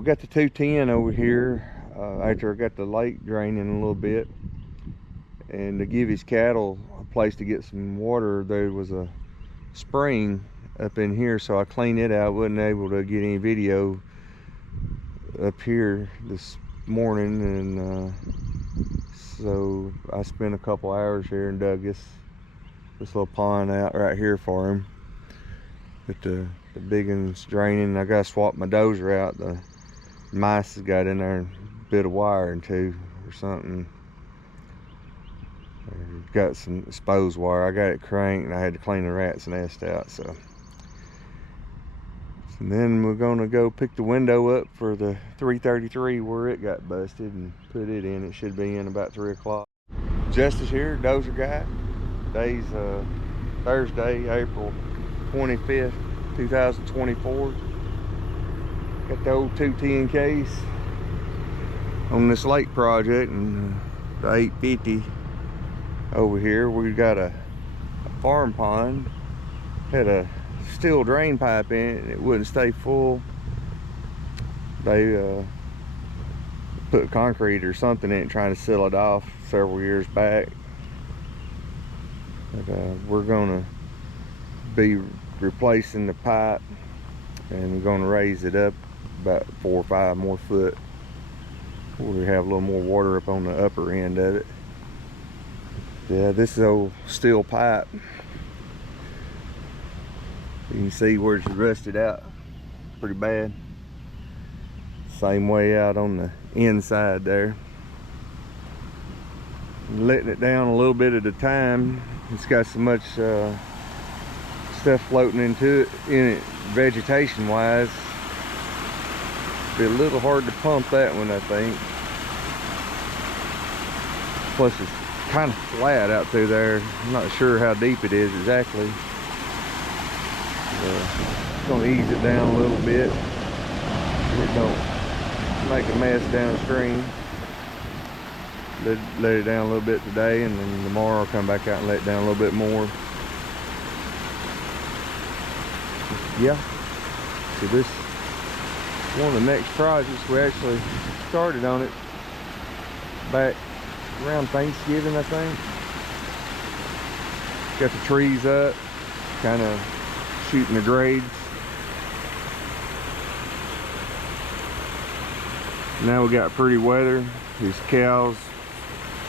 we got the 210 over here after I got the lake draining a little bit, and to give his cattle a place to get some water, there was a spring up in here, so I cleaned it out. Wasn't able to get any video up here this morning, and so I spent a couple hours here and dug this little pond out right here for him. But the big one's draining. I gotta swap my dozer out. The mice has got in there a bit of wire into or something. Got some exposed wire. I got it cranked and I had to clean the rat's nest out. So and then we're gonna go pick the window up for the 333 where it got busted and put it in. It should be in about 3 o'clock. Justice here, dozer guy. Today's Thursday, April 25th, 2024. Got the old 210 case on this lake project, and the 850 over here. We got a farm pond, had a steel drain pipe in it and it wouldn't stay full. They put concrete or something in it trying to seal it off several years back. But we're gonna be replacing the pipe, and we're gonna raise it up about 4 or 5 more foot where we have a little more water up on the upper end of it. Yeah, this is old steel pipe. You can see where it's rusted out pretty bad. Same way out on the inside there. Letting it down a little bit at a time. It's got so much stuff floating into it, vegetation wise. Be a little hard to pump that one, I think. Plus it's kind of flat out through there. I'm not sure how deep it is exactly. Gonna ease it down a little bit so it don't make a mess downstream. Let it down a little bit today, and then tomorrow I'll come back out and let it down a little bit more. Yeah, so this is one of the next projects. We actually started on it back around Thanksgiving, I think. Got the trees up, kind of shooting the grades. Now we got pretty weather. These cows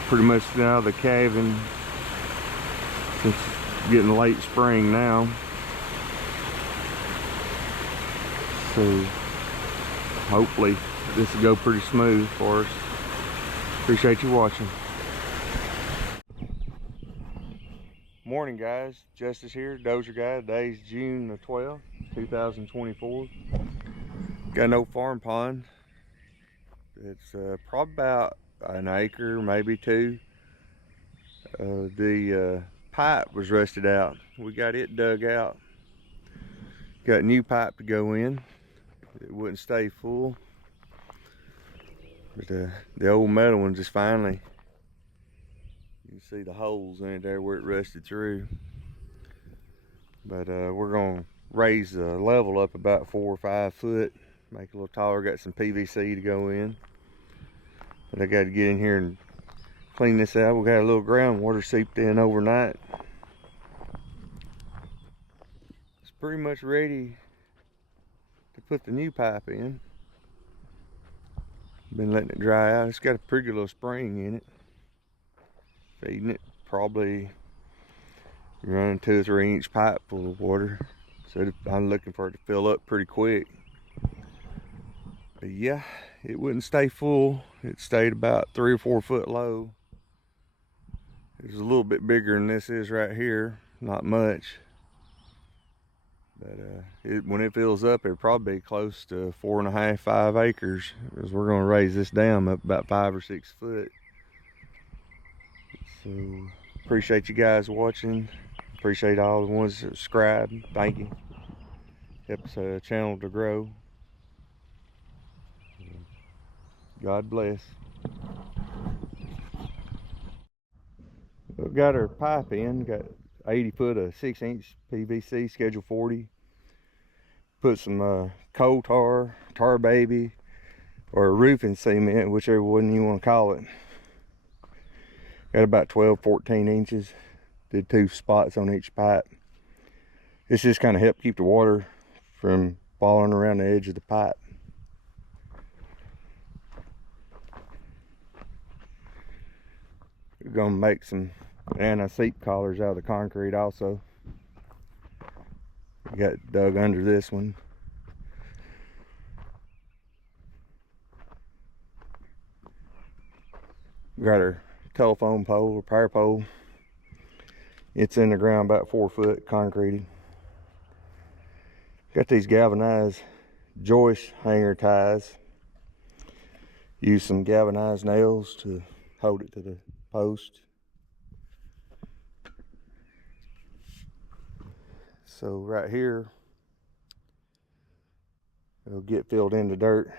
pretty much out of the calving since it's getting late spring now. So hopefully this will go pretty smooth for us. Appreciate you watching. Morning guys, Justice here, Dozer Guy. Today's June the 12th, 2024. Got an old farm pond. It's probably about an acre, maybe 2. The pipe was rusted out. We got it dug out. Got new pipe to go in. It wouldn't stay full. But the old metal one just finally, you can see the holes in it there where it rusted through. But we're gonna raise the level up about 4 or 5 foot, make it a little taller. Got some PVC to go in. But I got to get in here and clean this out. We got a little groundwater seeped in overnight. It's pretty much ready to put the new pipe in. Been letting it dry out. It's got a pretty good little spring in it. Feeding it, probably running 2 or 3 inch pipe full of water. So I'm looking for it to fill up pretty quick. But yeah, it wouldn't stay full. It stayed about 3 or 4 foot low. It's a little bit bigger than this is right here, not much. But when it fills up, it'll probably be close to 4.5, 5 acres, because we're going to raise this dam up about 5 or 6 foot. So appreciate you guys watching. Appreciate all the ones that subscribe. Thank you. Helps the channel to grow. God bless. We've got our pipe in. Got 80 foot of 6-inch PVC, schedule 40. Put some coal tar baby, or roofing cement, whichever one you want to call it. Got about 12-14 inches. Did 2 spots on each pipe. This just kind of helped keep the water from falling around the edge of the pipe. We're gonna make some anti-seep collars out of the concrete also. We got dug under this one. We got our telephone pole or power pole. It's in the ground about 4 foot, concreted. Got these galvanized joist hanger ties. Use some galvanized nails to hold it to the post. So right here, it'll get filled into dirt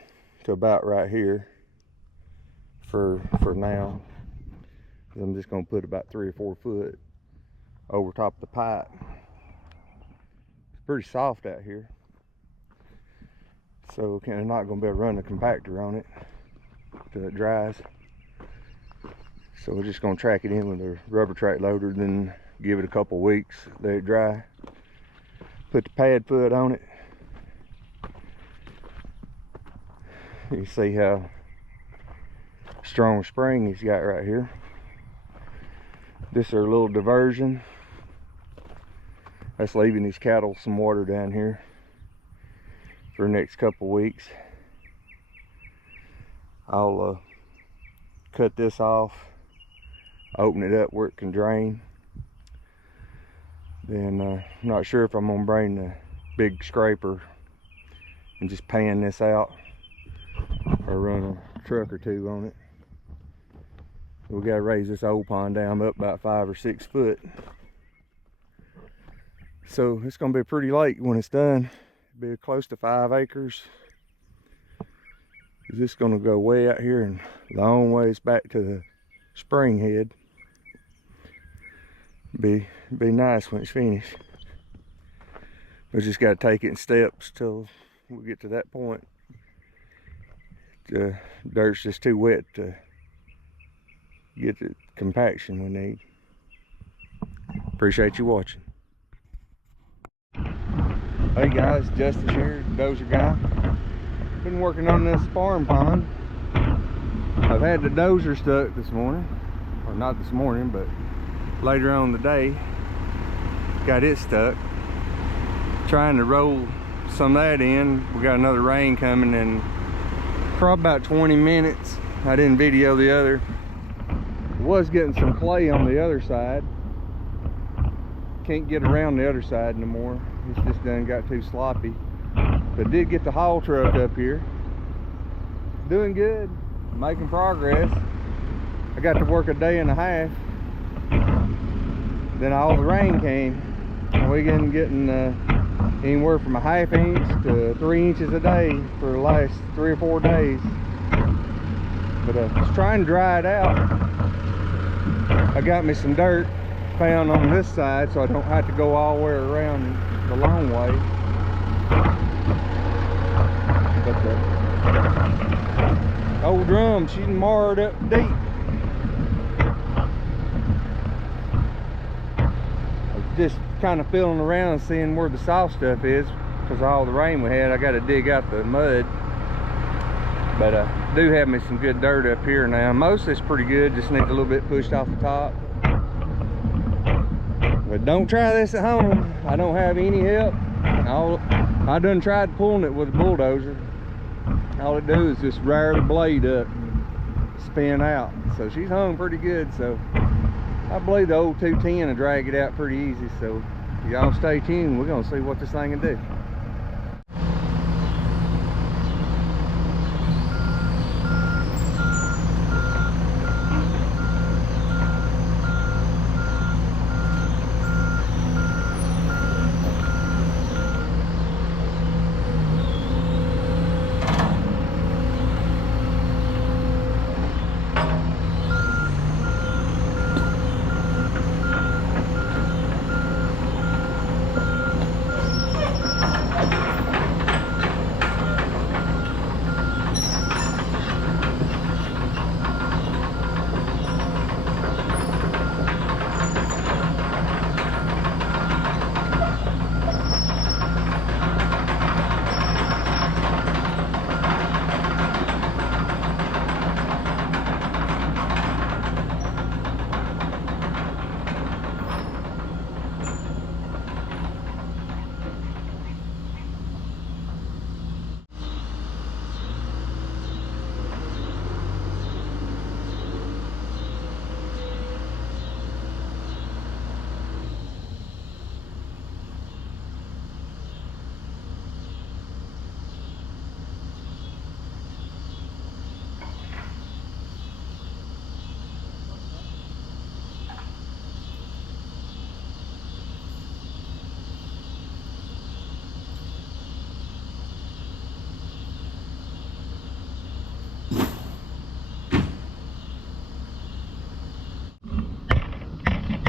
to about right here for now. I'm just gonna put about 3 or 4 foot over top of the pipe. It's pretty soft out here, so I'm not gonna be able to run the compactor on it till it dries. So we're just gonna track it in with a rubber track loader, then give it a couple weeks, let it dry. Put the pad foot on it. You see how strong spring he's got right here. This is our little diversion. That's leaving these cattle some water down here for the next couple weeks. I'll cut this off, open it up where it can drain. Then I'm not sure if I'm gonna bring the big scraper and just pan this out or run a truck or two on it. We gotta raise this old pond down up about 5 or 6 foot. So it's gonna be a pretty lake when it's done. It'll be close to 5 acres. It's just gonna go way out here and long ways back to the spring head. Be nice when it's finished. We just gotta take it in steps till we get to that point. The dirt's just too wet to get the compaction we need. Appreciate you watching. Hey guys, Justin here, dozer guy. Been working on this farm pond. I've had the dozer stuck this morning, or not this morning, but later on in the day, got it stuck. Trying to roll some of that in. We got another rain coming in probably about 20 minutes. I didn't video the other. Was getting some clay on the other side. Can't get around the other side no more. It's just done got too sloppy. But did get the haul truck up here. Doing good, making progress. I got to work a day and a half. Then all the rain came. We been getting anywhere from a ½ inch to 3 inches a day for the last 3 or 4 days. But just trying to dry it out. I got me some dirt found on this side, so I don't have to go all the way around the long way. But the old drum, she's marred up deep. Just kind of feeling around and seeing where the soft stuff is, because of all the rain we had. I got to dig out the mud, but I do have me some good dirt up here now. Most of it's pretty good, just needs a little bit pushed off the top. But don't try this at home. I don't have any help. I done tried pulling it with a bulldozer. All it do is just rear the blade up, spin out. So she's hung pretty good, so I believe the old 210 will drag it out pretty easy. So y'all stay tuned. We're gonna see what this thing can do.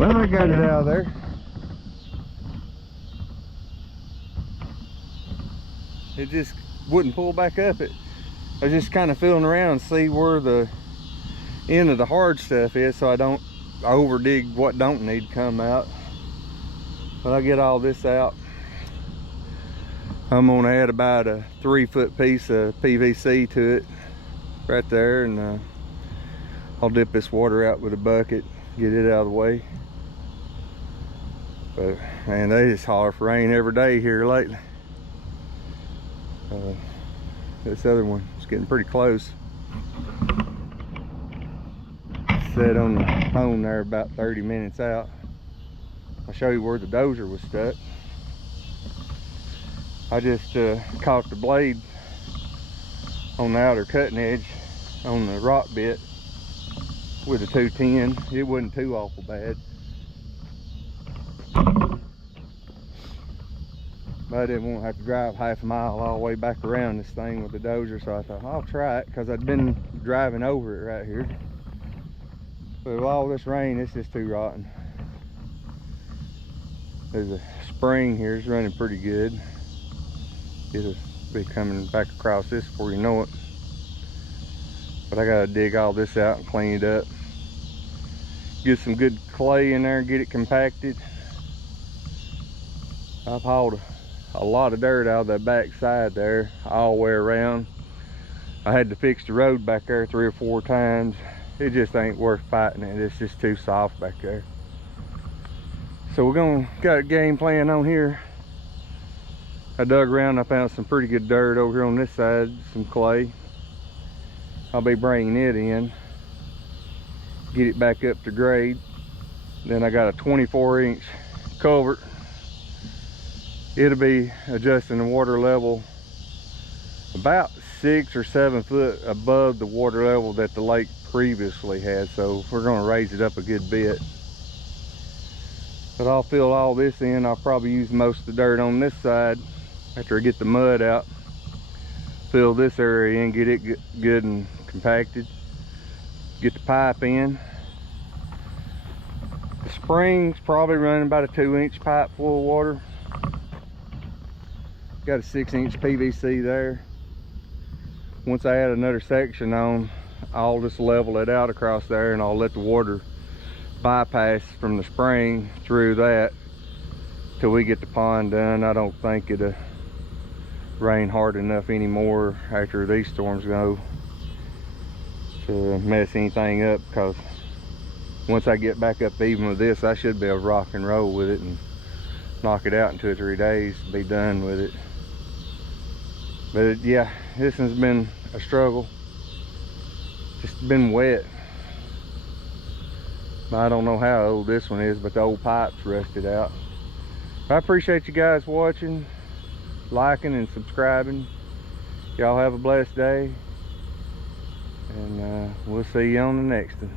Well, I got it out of there. It just wouldn't pull back up. I was just kind of feeling around to see where the end of the hard stuff is, so I don't over dig what don't need to come out. When I get all this out, I'm gonna add about a 3-foot piece of PVC to it right there, and I'll dip this water out with a bucket, get it out of the way. But man, they just holler for rain every day here lately. This other one is getting pretty close. Set on the phone there about 30 minutes out. I'll show you where the dozer was stuck. I just caught the blade on the outer cutting edge on the rock bit with a 210. It wasn't too awful bad, but I didn't want to have to drive half a mile all the way back around this thing with the dozer, so I thought I'll try it, because I'd been driving over it right here. But with all this rain, it's just too rotten. There's a spring here, it's running pretty good. It'll be coming back across this before you know it. But I gotta dig all this out and clean it up. Get some good clay in there and get it compacted. I've hauled a lot of dirt out of that back side there all the way around. I had to fix the road back there 3 or 4 times. It just ain't worth fighting it. It's just too soft back there. So we're got a game plan on here. I dug around, I found some pretty good dirt over here on this side, some clay. I'll be bringing it in, get it back up to grade. Then I got a 24-inch culvert. It'll be adjusting the water level about 6 or 7 foot above the water level that the lake previously had, so we're going to raise it up a good bit. But I'll fill all this in. I'll probably use most of the dirt on this side after I get the mud out. Fill this area in, get it good and compacted. Get the pipe in. The spring's probably running about a 2-inch pipe full of water. Got a 6-inch PVC there. Once I add another section on, I'll just level it out across there, and I'll let the water bypass from the spring through that till we get the pond done. I don't think it'll rain hard enough anymore after these storms go to mess anything up, because once I get back up even with this, I should be able to rock and roll with it and knock it out in 2 or 3 days, be done with it. But yeah, this has been a struggle. Just been wet. I don't know how old this one is, but the old pipe's rusted out. I appreciate you guys watching, liking and subscribing. Y'all have a blessed day, and we'll see you on the next one.